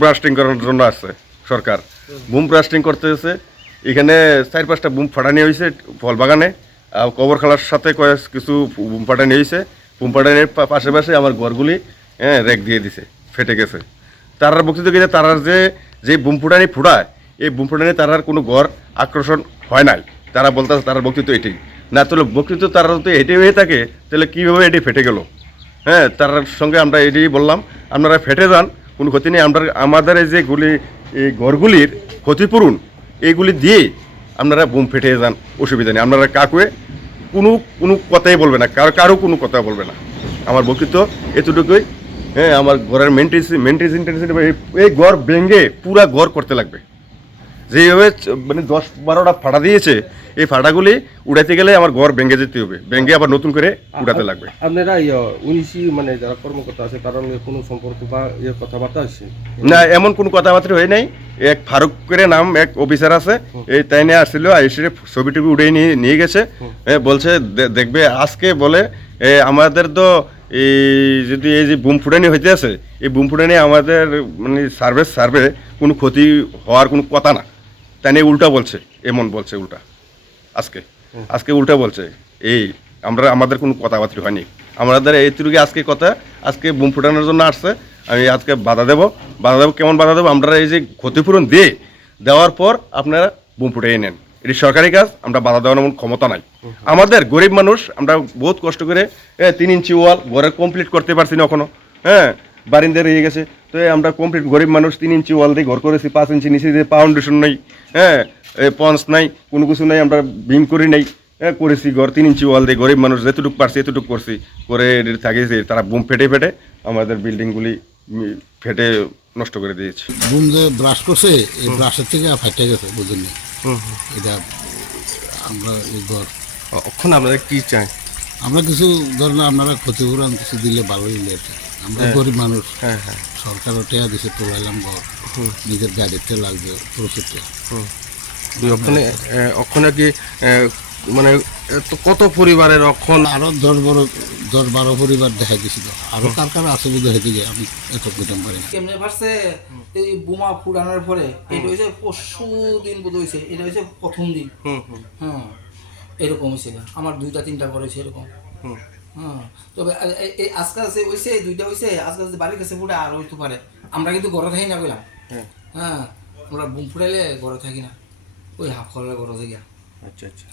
Blasting করার জন্য আসছে সরকার, বুম ব্লাস্টিং করতেছে। এখানে 4-5টা বুম ফাটানি হয়েছে ফল বাগানে, কবর খালার সাথে কিছু বুম ফাটানি হয়েছে। বুম ফাটানির পাশে পাশে আমার ঘরগুলি রেক দিয়ে দিছে, ফেটে গেছে। তারার বক্তৃতা গেছে তারার যে বুম ফুটানি ফুটায়, এই বুম ফুটানি তারার কোনো ঘর আকর্ষণ হয় নাই। তারা বলতেছে তারার বক্তৃতা এটাই না, তাহলে বক্তৃতা তারা যদি এটাই হয়ে থাকে তাহলে কীভাবে এটি ফেটে গেল? তার সঙ্গে আমরা এটাই বললাম, আপনারা ফেটে যান, কোনো ক্ষতি নেই। আমাদের এই ঘরগুলির ক্ষতিপূরণ এইগুলি দিয়ে আপনারা বুম ফেটে যান, অসুবিধা নেই। আপনারা কাকুয়ে কোনো কথাই বলবে না, কারো কোনো কথা বলবে না। আমার বক্তৃতা এতটুকুই। আমার ঘরের মেনটেন্স এই ঘর ভেঙে পুরা ঘর করতে লাগবে। যেভাবে মানে 10-12টা ফাটা দিয়েছে, এই ফাটাগুলি উড়াইতে গেলে আমার ঘর ভেঙে যেতে হবে, ভেঙে আবার নতুন করে উড়াতে লাগবে। আপনারা উনিশি মানে যারা কর্মকর্তা আছে তারা কোনো সম্পর্ক বা কথাবার্তা আছে না, এমন কোনো কথাবার্তা হয় নাই। এক ফারুক করে নাম এক অফিসার আছে, এই তাই নিয়ে আসছিল, এসে ছবিটুকু উড়ে নিয়ে গেছে। বলছে দেখবে আজকে বলে আমাদের তো এই যদি এই যে বুম ফুটানি হইতে আছে, এই বুম ফুটানি আমাদের মানে সার্ভে কোনো ক্ষতি হওয়ার কোনো কথা না। তাই নিয়ে উল্টা বলছে, এমন বলছে উল্টা। আজকে উল্টা বলছে এই আমাদের কোনো কথাবার্তা হয়নি। আমাদের এইটুকু আজকে কথা, আজকে বুম ফুটানোর জন্য আসছে। আমি আজকে বাধা দেবো। কেমন বাধা দেবো? আমরা এই যে ক্ষতিপূরণ দেওয়ার পর আপনারা বুম ফুটিয়ে নেন, এটি সরকারি কাজ, আমরা বাধা দেওয়ার এমন ক্ষমতা নাই। আমাদের গরিব মানুষ, আমরা বহুত কষ্ট করে 3 ইঞ্চি ওয়াল ঘরে কমপ্লিট করতে পারছি না এখনো। বারিন্দা রয়ে গেছে, তো আমরা কমপ্লিট গরিব মানুষ 3 ইঞ্চি ওয়াল দিয়ে ঘর করেছি। 5 ইঞ্চি নিচে দিয়ে ফাউন্ডেশন নেই, পঞ্চ নাই, কোনো কিছু নাই, আমরা বিম করি নাই, করেছি ঘর 3 ইঞ্চি ওয়াল দিয়ে। গরিব মানুষ যেটুকু পারছি এতটুকু করছি, করে থাকিয়েছি। তারা বুম ফেটে আমাদের বিল্ডিংগুলি ফেটে নষ্ট করে দিয়েছে। বুম যে ব্রাশ করছে, এই ব্রাশের থেকে ফাইটে গেছে, বুঝলেন? এটা আমরা এই ঘর এখন আপনারা কি চাই? আমরা কিছু ধরেন আপনারা ক্ষতিপূরণ কিছু দিলে ভালো হইলে আর কি। আমরা গরিব মানুষ, সরকারও টেয়া দিছে, তোলাইলাম ঘর, নিজের গাড়িতে লাগবে প্রচুর টেয়া। ওখানে কি মানে কত পরিবারের অক্ষণ? আরো 10-12 পরিবার দেখা গেছিল, আরো কার আছে বুঝে হইতে গিয়ে আমি এত বুঝতে পারি না। কেমনে ভাবছে এই বোমা ফুটানোর পরে এটা হয়েছে পরশু দিন বোধ হয়েছে, এটা হয়েছে প্রথম দিন। হ্যাঁ, এরকম হয়েছে আমার 2টা-3টা ঘর হয়েছে এরকম। হ্যাঁ, তবে এই আজকে আছে হয়েছে 2টা হয়েছে, আজকে বাড়ির কাছে ফুটে আর হইতে পারে। আমরা কিন্তু ঘরে থাকি না বললাম। হ্যাঁ, আমরা বুম ফুটাইলে ঘরে থাকি না, ওই হাফ ঘরের ঘরে থাকি। আচ্ছা আচ্ছা।